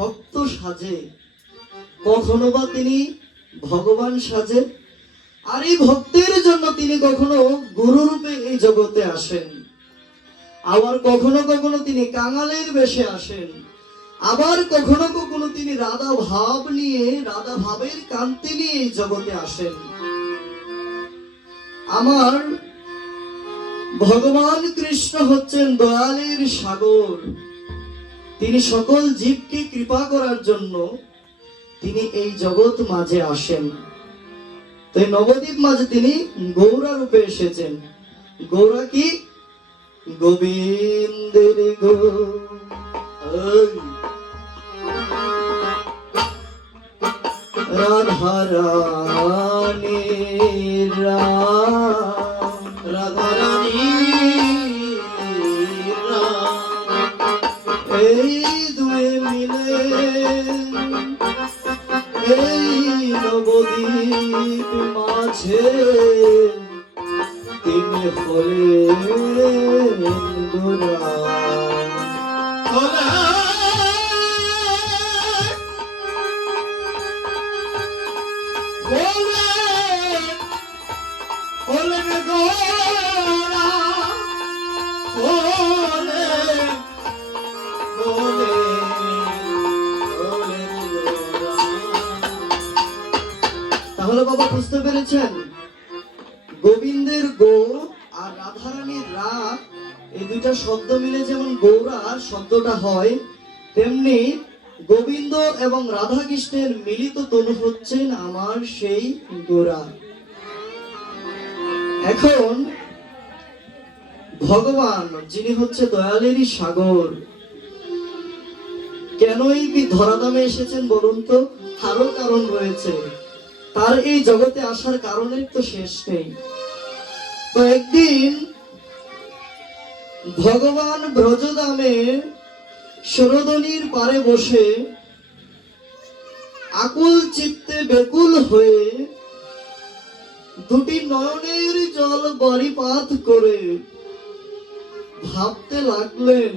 ভক্ত সাজে, কখনো বা তিনি ভগবান সাজে। আর এই ভক্তের জন্য তিনি কখনো গুরু রূপে এই জগতে আসেন, আবার কখনো কখনো তিনি কাঙালের বেশে আসেন, আবার কখনো কখনো তিনি রাধা ভাব নিয়ে, রাধা ভাবের কান্তি নিয়ে এই জগতে আসেন। আমার ভগবান কৃষ্ণ হচ্ছেন দয়ালের সাগর। তিনি সকল জীবকে কৃপা করার জন্য তিনি এই জগৎ মাঝে আসেন। তো এই নবদ্বীপ মাঝে তিনি গৌরা রূপে এসেছেন। গৌরা কি? গোবিন্দের গো রাধা রানী, রাধা রানী, এই দুয়ে মিলে এই নবদ্বীপ মাঝে তিনি হলেন গৌরা। তাহলে বাবা বুঝতে পেরেছেন, গোবিন্দের গো আর রাধারানীর রা, এই দুইটা শব্দ মিলে যেমন গৌরা শব্দটা হয়, তেমনি গোবিন্দ এবং রাধা কৃষ্ণের মিলিত তনু হচ্ছেন আমার সেই গৌরা। এখন ভগবান যিনি হচ্ছে দয়ালেরই সাগর, কেন এই ধরাধামে এসেছেন বলুন তো? আরো কারণ রয়েছে। তার এই জগতে আসার কারণের তো শেষ নেই। তো একদিন ভগবান ব্রজধামে সরোদনীর পারে বসে আকুল চিত্তে বেকুল হয়ে দুটি নয়নের জল বারিপাত করে ভাবতে লাগলেন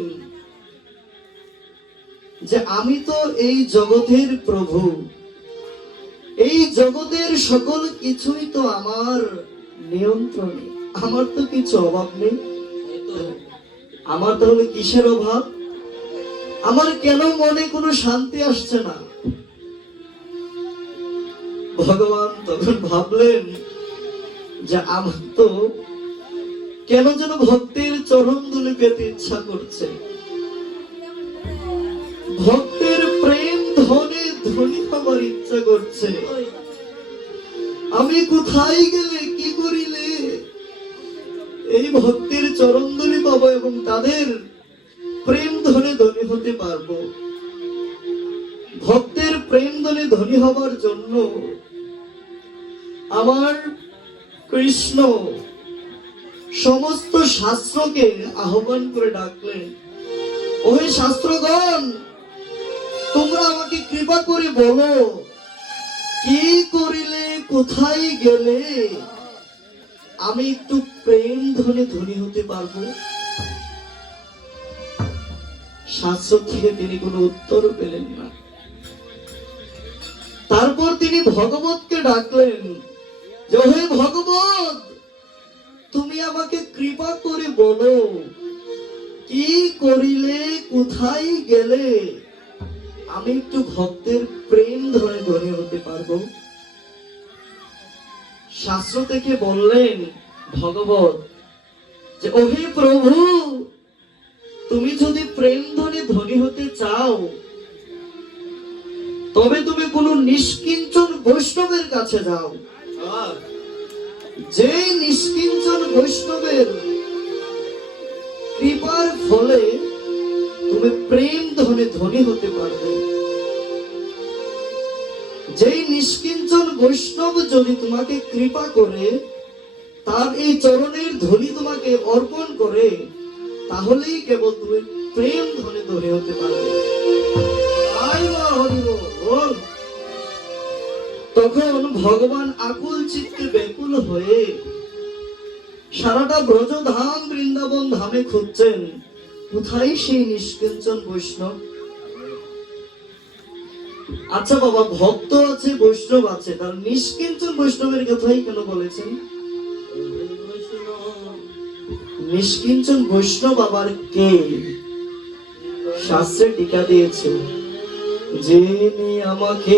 যে আমি তো এই জগতের প্রভু, এই জগতের সকল কিছুই তো আমার নিয়ন্ত্রণে, আমার তো কিছু অভাব নেই। আমার তাহলে কিসের অভাব? আমার কেন মনে কোনো শান্তি আসছে না? ভগবান তখন ভাবলেন যে আমার তো কেন যেন ভক্তের চরণ ধুলি পেতে ইচ্ছা করছে, ভক্তের প্রেম ধনে ধনী হবার ইচ্ছা করছে। আমি কোথায় গেলে, কি করিলে এই ভক্তের চরণ ধুলি পাবো এবং তাদের প্রেম ধনে ধনী হতে পারবো? ভক্তের প্রেম ধনে ধনী হবার জন্য আমার কৃষ্ণ সমস্ত শাস্ত্রকে আহ্বান করে ডাকলেন, ওহে শাস্ত্রগণ, তোমরা আমাকে কৃপা করে বলো, কি করিলে, কোথায় গেলে আমি একটু প্রেম ধনে ধনী হতে পারবো? শাস্ত্র থেকে তিনি কোনো উত্তর পেলেন না। তারপর তিনি ভগবতকে ডাকলেন যে হে ভগবত, তুমি আমাকে কৃপা করে বলো, কি করিলে, কোথায় গেলে আমি একটু ভক্তের প্রেম ধরে ধনী হতে পারবো? শাস্ত্র থেকে বললেন ভগবত যে ওহে প্রভু, তুমি যদি প্রেম ধরে ধনী হতে চাও তবে তুমি কোন নিষ্কিঞ্চন বৈষ্ণবের কাছে যাও। যে নিষ্কিঞ্চন বৈষ্ণবের কৃপার ফলে তুমি প্রেম ধনে ধনী হতে পারবে। যেই নিষ্কিঞ্চন বৈষ্ণব যদি তোমাকে কৃপা করে, তার এই চরণের ধনী তোমাকে অর্পণ করে, তাহলেই কেবল তুমি প্রেম ধনে ধনী হতে পারবে। তখন ভগবান আকুল চিত্তে বেকুল হয়ে সারাটা ব্রজধাম বৃন্দাবন ধামে খুঁজছেন, কোথায় সেই নিষ্কিঞ্চন বৈষ্ণব। আচ্ছা বাবা, ভক্ত আছে, বৈষ্ণব আছে, তার নিষ্কিঞ্চন বৈষ্ণবের কথাই কেন বলেছেন? নিষ্কিঞ্চন বৈষ্ণব আবার কে? শাস্ত্রে টিকা দিয়েছে, যিনি আমাকে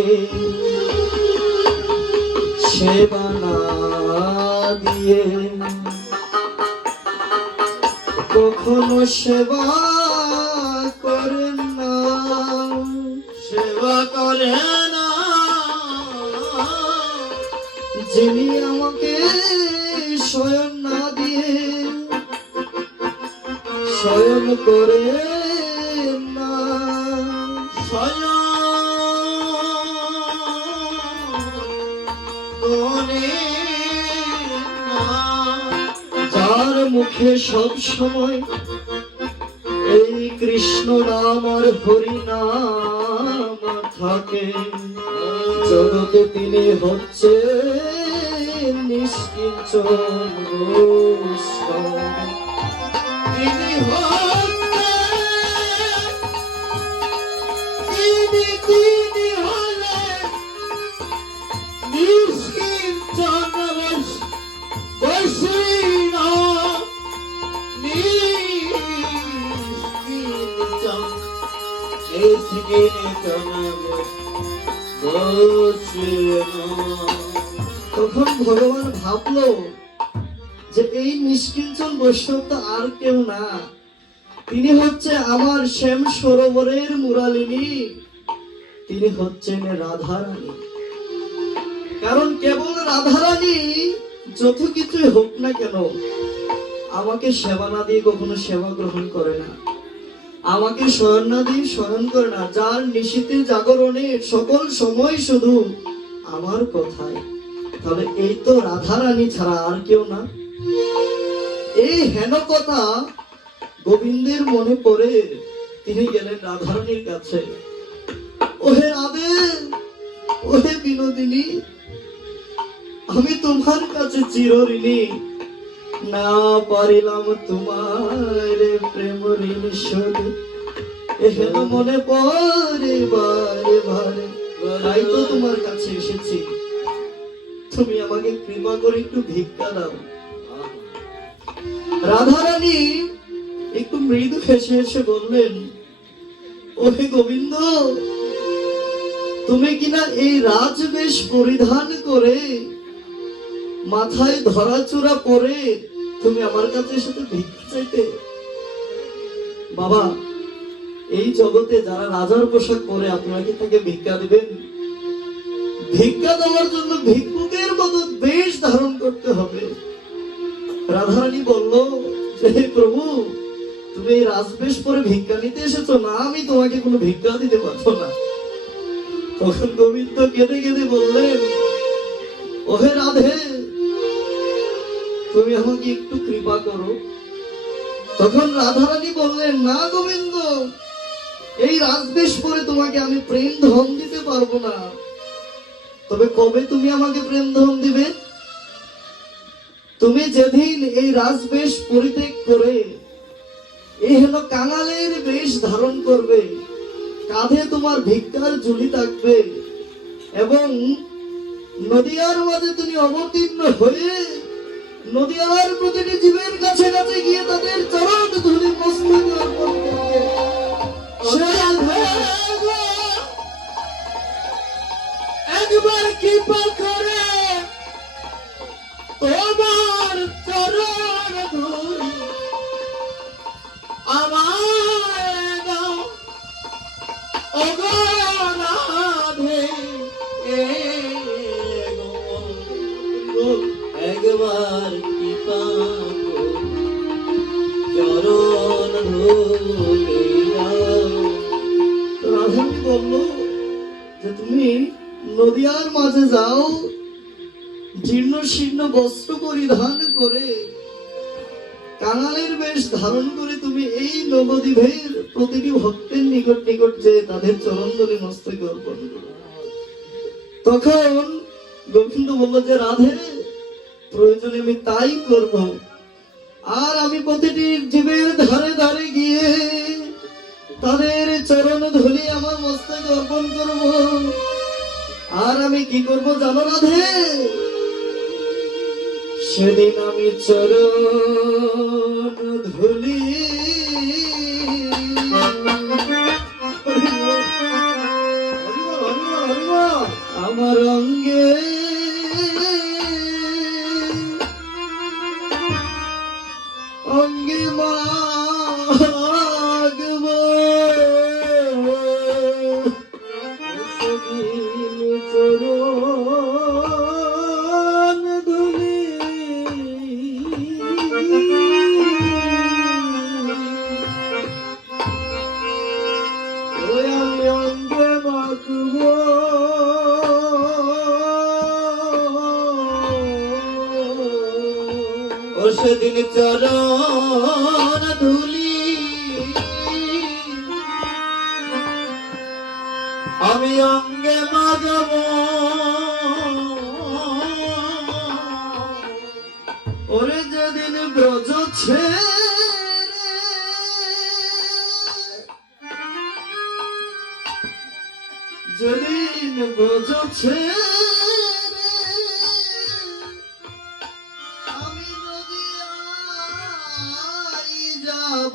সেবা না দিয়ে কখনো সেবা করেন না, সেবা করে না, যিনি আমাকে শয়ন না দিয়ে শয়ন করে না, স্বয়ং করে না, যার মুখে সব সময় এই কৃষ্ণ নাম আর হরি নাম থাকে, জগতে তিনি হচ্ছে নিষ্কিঞ্চন বৈষ্ণব। তিনি হলে তিনি হলে নিষ্কিঞ্চন বৈষ্ণব, নিষ্কিঞ্চন বৈষ্ণব। তখন ভগবান ভাবলো যে এই নিষ্কিঞ্চন বৈষ্ণব তো আর কেউ না, তিনি হচ্ছে আমার শ্যাম সরোবরের মুরালিনী, তিনি হচ্ছেন রাধারানী। কারণ কেবল রাধারানী যত কিছুই হোক না কেন আমাকে সেবা না দিয়ে কখনো সেবা গ্রহণ করে না, আমাকে শয়ন না দিয়ে শয়ন করে না, যার নিশীথে জাগরণে সকল সময় শুধু আমার কথায়। তবে এই তো রাধারানী ছাড়া আর কেউ না। এই হেন কথা গোবিন্দের মনে পড়ে তিনি গেলেন রাধারানীর কাছে। ওহে রাধে, ওহে বিনোদিনী, আমি তোমার কাছে চিরঋণী, না পারিলাম তোমার প্রেম ঋণ শোধ, এহেন মনে পড়ে বারে বারে, তাই তো তোমার কাছে এসেছি, তুমি আমাকে কৃপা করে একটু ভিক্ষা দাও। রাধারানী একটু মৃদু হেসে হেসে বললেন, ওহে গোবিন্দ, তুমি কিনা এই রাজবেশ পরিধান করে মাথায় ধরাচূড়া পরে তুমি আমার কাছে এসে ভিক্ষা চাইতে? বাবা, এই জগতে যারা রাজার পোশাক পরে আপনারা কি তাকে ভিক্ষা দিবেন? ভিক্ষা দেওয়ার জন্য ভিক্ষুকের মতো বেশ ধারণ করতে হবে। রাধারানী বলল যে প্রভু, তুমি এই রাজবেশ পরে ভিক্ষা নিতে এসেছো, না আমি তোমাকে কোনো ভিক্ষা দিতে পারবো না। তখন গোবিন্দ কেঁদে কেঁদে বললেন, ওহে রাধে, তুমি আমাকে একটু কৃপা করো। তখন রাধারানী বললেন, না গোবিন্দ, এই রাজবেশ পরে তোমাকে আমি প্রেম ধন দিতে পারবো না। তবে কবে তুমি আমাকে প্রেম ধন দিবে? তুমি যেদিন এই রাজবেশ পরিত্যাগ করে এই হলো কাঙালের বেশ ধারণ করবে, কাঁধে তোমার ভিক্ষার ঝুলি থাকবে, এবং নদিয়ার মাঝে তুমি অবতীর্ণ হয়ে নদিয়ার প্রতিটি জীবের কাছে কাছে গিয়ে তাদের চরণ ধুলি মস্তকে অর্পণ করবে। একবার কৃপা করে তোমার চরণ ধুলি আমার দাও, ওগো রাধে, একবার কৃপা করে চরণ ধুলি দাও। রাধারানী বলল যে তুমি নদিয়ার মাঝে যাও, জীর্ণ শীর্ণ বস্ত্র পরিধান করে কাঙালের বেশ ধারণ করে তুমি এই নবদ্বীপের প্রতিটি ভক্তের নিকট নিকট যে তাদের চরণধলি মস্তকে অর্পণ করো। তখন গোবিন্দ বলল যে রাধে, প্রয়োজনে আমি তাই করব। আর আমি প্রতিটি জীবের ধারে ধারে গিয়ে তাদের চরণ ধুলি আমার মস্তকে অর্পণ করব। আর আমি কি করব জানো রাধে? সেদিন আমি চরণ ধুলি আমার অঙ্গে অঙ্গে মাগব। সেদিন চরণ ধুলি ওই আমি অঙ্গে মাগব। ও সেদিন চরণ ধুলি আমি অঙ্গে মাগব। ওরে যেদিন ব্রজ ছেড়ে যেদিন ব্রজ ছেড়ে আমি নদিয়ায় যাব,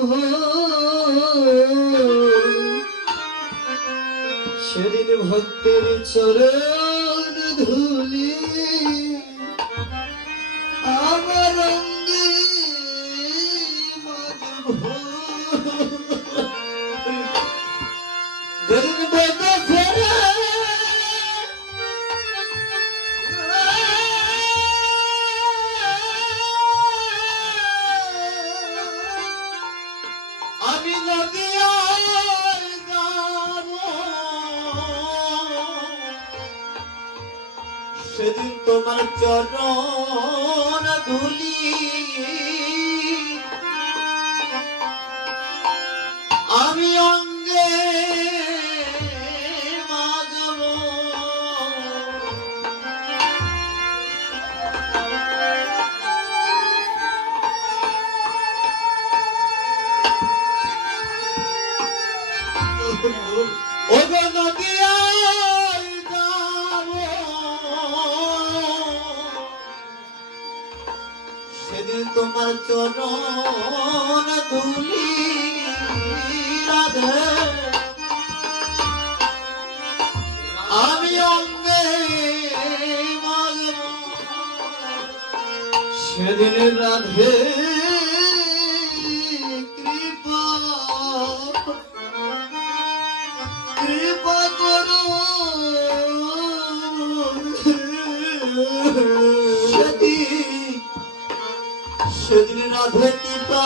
সেদিন ভক্তের চরণ ধুলি আমার অঙ্গে মাগব। যেদিন ব্রজ ছেড়ে আমি নদিয়ায় যাব, সেদিন তোমার চরণ ধুলি আমি অঙ্গে মাগব। ওগো নদিয়ায় যাব, সেদিন তোমার চরণ ধুলি রাধে আমি অঙ্গে মাগব। সেদিন রাধে কৃপা কৃপা করো। সেদিন রাধে কৃপা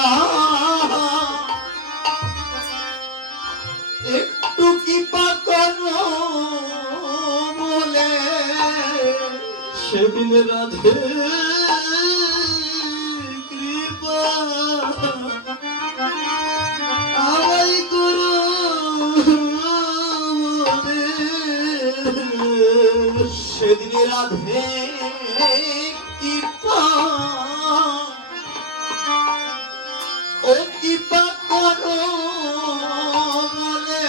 একটু কৃপা করো বলে, সেদিন রাধে কৃপা আমায় করো বলে, সেদিন রাধে কৃপা ও কৃপা করো বলে,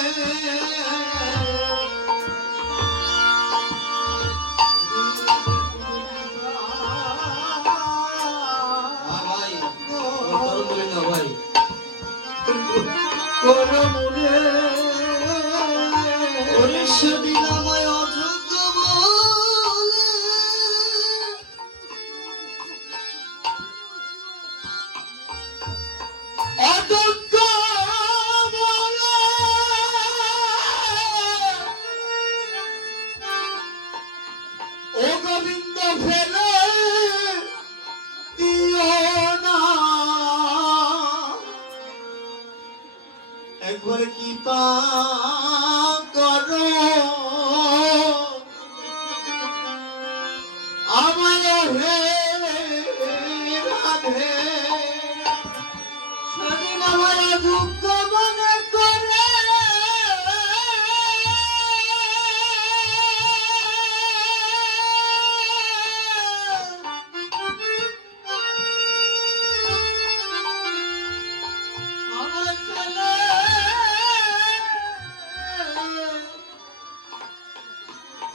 ভাই না ভাই করো বলে। ওরে সেদিন আমায় অযোগ্য বলে অযোগ্য বলে ও গোবিন্দ ফেলে দিও না। একবার কৃপা করো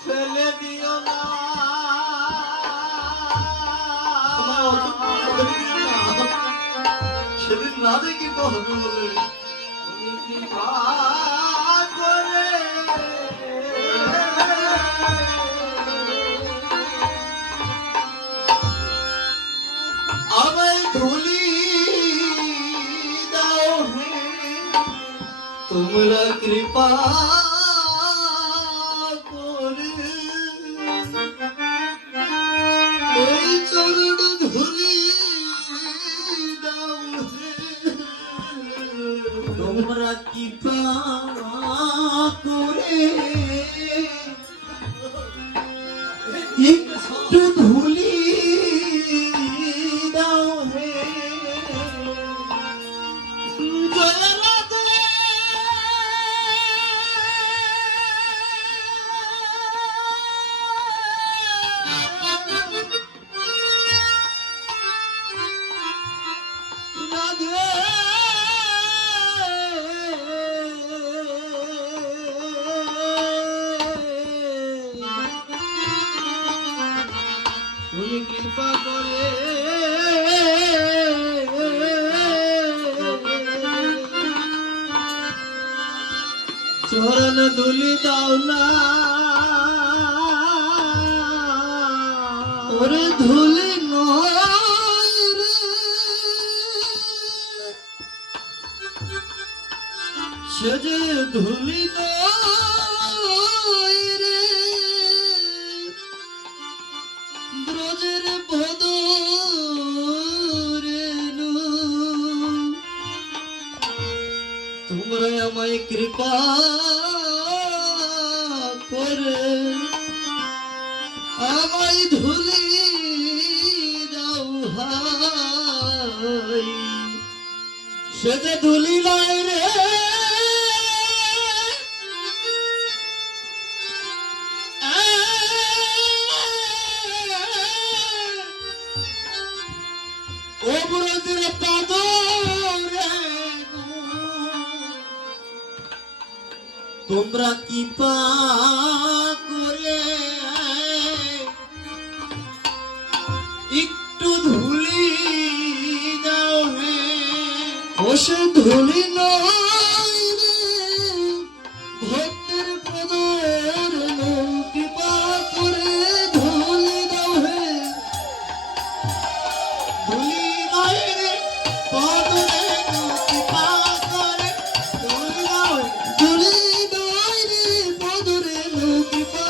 ফেলে দিও না আমায় অযত্ন করে দিও না। সেদিন না দেখি তো হবে বলে তুমি কৃপা করে আমায় ধুলি দাও হে তোমরা কৃপা করে এই চরণ ধুলি দাও হে। তোমরা কৃপা করে একটু ধুলি দাও হে জয়রাধে রাধে তুমি কৃপা করে চরণ দুলি দাও না ওরে ধুলি নয় রে সে যে ধুলি নয় রে ব্রজের বদরে তোমরা আমায় কৃপা করে আমায় ধুলি দাও হাই সে যে ধুলি নয় রে ও ব্রজের পাদরে তোমরা কৃপা করে একটু ধুলি দাও হে ও সে ধুলি নয় রে ভক্তের পদর কৃপা করে ধুলি দাও হে ধুলি নয় রে পদরে কৃপা করে ধুলি দাও হে ধুলি নয় রে পদরে কৃপা